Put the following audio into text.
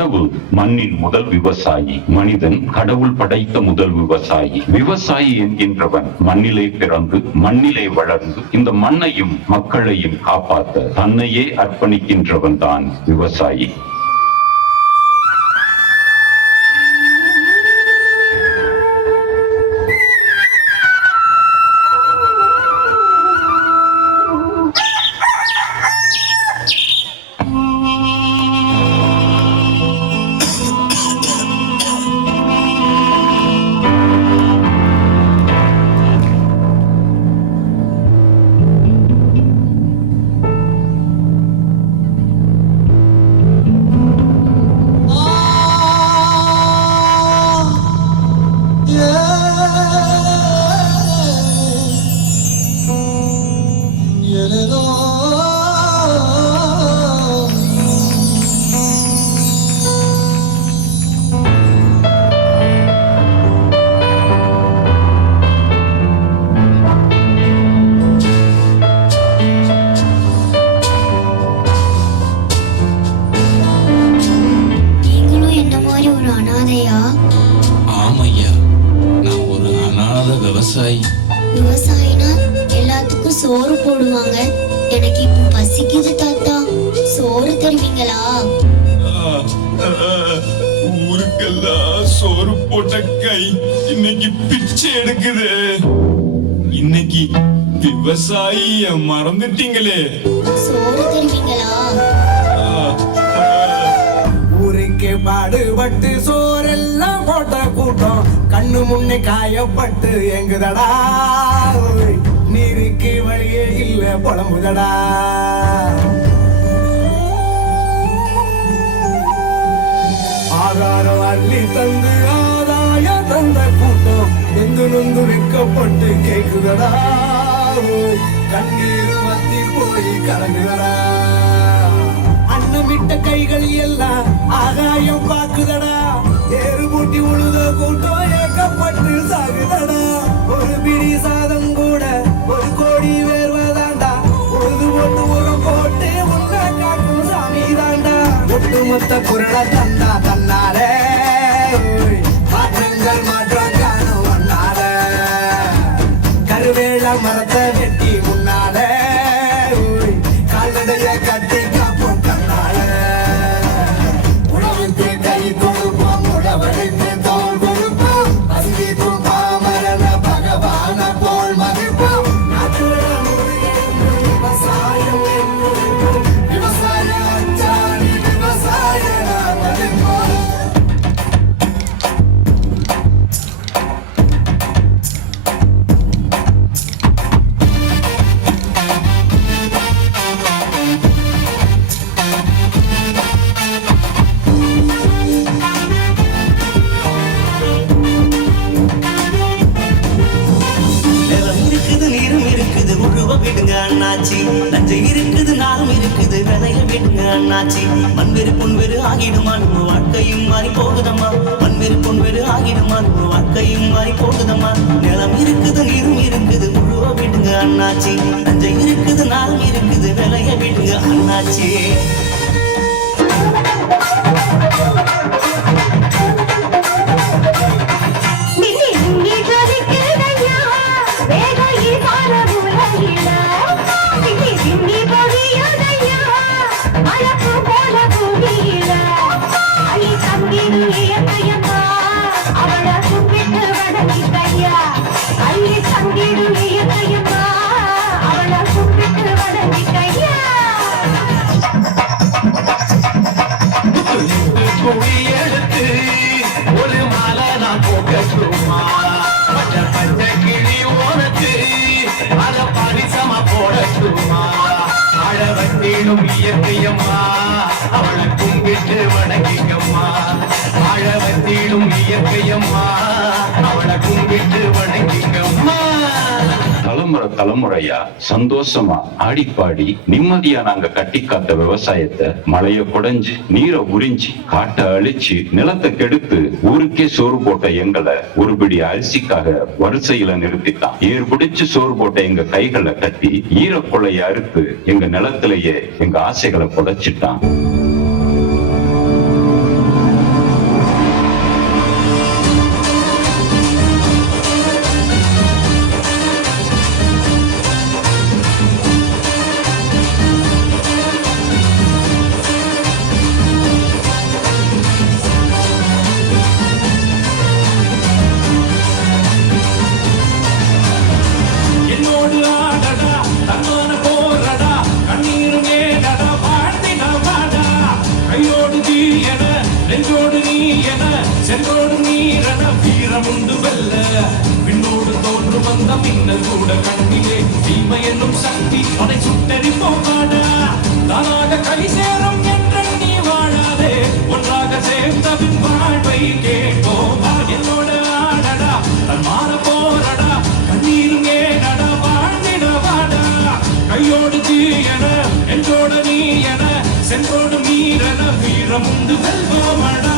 கடவுள் மண்ணின் முதல் விவசாயி, மனிதன் கடவுள் படைத்த முதல் விவசாயி. விவசாயி என்கின்றவன் மண்ணிலே பிறந்து மண்ணிலே வளர்ந்து இந்த மண்ணையும் மக்களையும் காப்பாற்ற தன்னையே அர்ப்பணிக்கின்றவன் தான் விவசாயி. விவசாயினா எல்லாத்துக்கும் சோறு போடுவாங்க. எனக்கு இப்ப பசிக்குது தாத்தா, சோறு தருவீங்களா? ஊருக்கெல்லாம் சோறு போட்ட கை இன்னைக்கு பிச்சை எடுக்குது. இன்னைக்கு விவசாயிய மறந்துட்டீங்களே. சோறு தருவீங்களா? ஊருக்கு பாடுபட்டு சோறெல்லாம் போட்ட கூட்டம் கண்ணு முன்னே காயப்பட்டு எங்குதடா. நீருக்கு வழியே இல்ல புலம்புதடா. ஆதாரம் அள்ளி தந்து ஆதாயம் தந்த கூட்டம் எந்து நொந்து வைக்கப்பட்டு கேக்குதடா. கண்ணீர் வத்தி போய் கலங்குதடா. அன்னமிட்ட கைகள் எல்லாம் ஆகாயம் பாக்குதடா. ஏறு பூட்டி உழுத கூட்டம் ஏக்கப்பட்டு சாகுதடா. ஒரு பிடி சாதம் கூட ஒரு கோடி வேர்வதாண்டா. பொழுது போட்டு உரம் போட்டு உன்னை காக்கும் சாமி தாண்டா. ஒட்டுமொத்த குரலை தந்தா தன்னாலே மாற்றங்கள் மாற்றம் காணும் ஒன்னால. கருவேல மரத்தை வெட்டி முன்னாலே கால்நடைய கட்டி காப்போம் கண்ணால. உணவுக்கு கை கொடுப்போம், உழவருக்கு தோல் கொடுப்போம். பசிக்கும் பாமரன பகவான போல் மதிப்போம். விவசாயம் விவசாய அச்சாணி விவசாய மதிப்போம். நஞ்சை இருக்குது நாளும் இருக்குது விளைய விடுங்க அண்ணாச்சி. மண்வெறு பொன்வெறு ஆகிடுமா நம்ம வாழ்க்கையும் மாறி போகுதம்மா. மண்வெறு பொன்வெறு ஆகிடுமா நம்ம வாழ்க்கையும் மாறி போகுதம்மா. நிலம் இருக்குது நீரும் இருக்குது முழுவ விடுங்க அண்ணாச்சி. நஞ்சை இருக்குது நாளும் இருக்குது விளைய விடுங்க அண்ணாச்சி. இயற்கையம்மா அவளை கும்பிட்டு வணங்கிக்கம்மா. ஆழவத்திலும் இயற்கையம்மா அவளை கும்பிட்டு வணங்கிக்கம்மா. தலைமுறையா சந்தோஷமா ஆடிப்பாடி நிம்மதியா நாங்க கட்டி காத்த விவசாயத்தை மழைய குடைஞ்சு நீரை உறிஞ்சி காட்டை அழிச்சு நிலத்தை கெடுத்து ஊருக்கே சோறு போட்ட எங்களை ஒரு பிடி அரிசிக்காக வரிசையில நிறுத்திட்டான். ஏர் பிடிச்சு சோறு போட்ட எங்க கைகளை கட்டி ஈரக்குலைய அறுத்து எங்க நிலத்திலேயே எங்க ஆசைகளை புதைச்சிட்டான். மின்னல் கூட கண்ணிலே தீமை என்னும் சக்தி அதை சுட்டரிப்போம் வாடா தானாக கை சேரும் என்று நீ வாழாதே ஒன்றாக சேர்ந்த பின் வாழ்வை கேட்போமா என்னோட ஆடடா தன் மாற போரடா கண்ணீரும் ஏடடா வாழ்ந்திட வாடா கையோடு தீ என என்றோட நீ என சென்றோடு மீறன வீரம் உண்டு வெல்வோமடா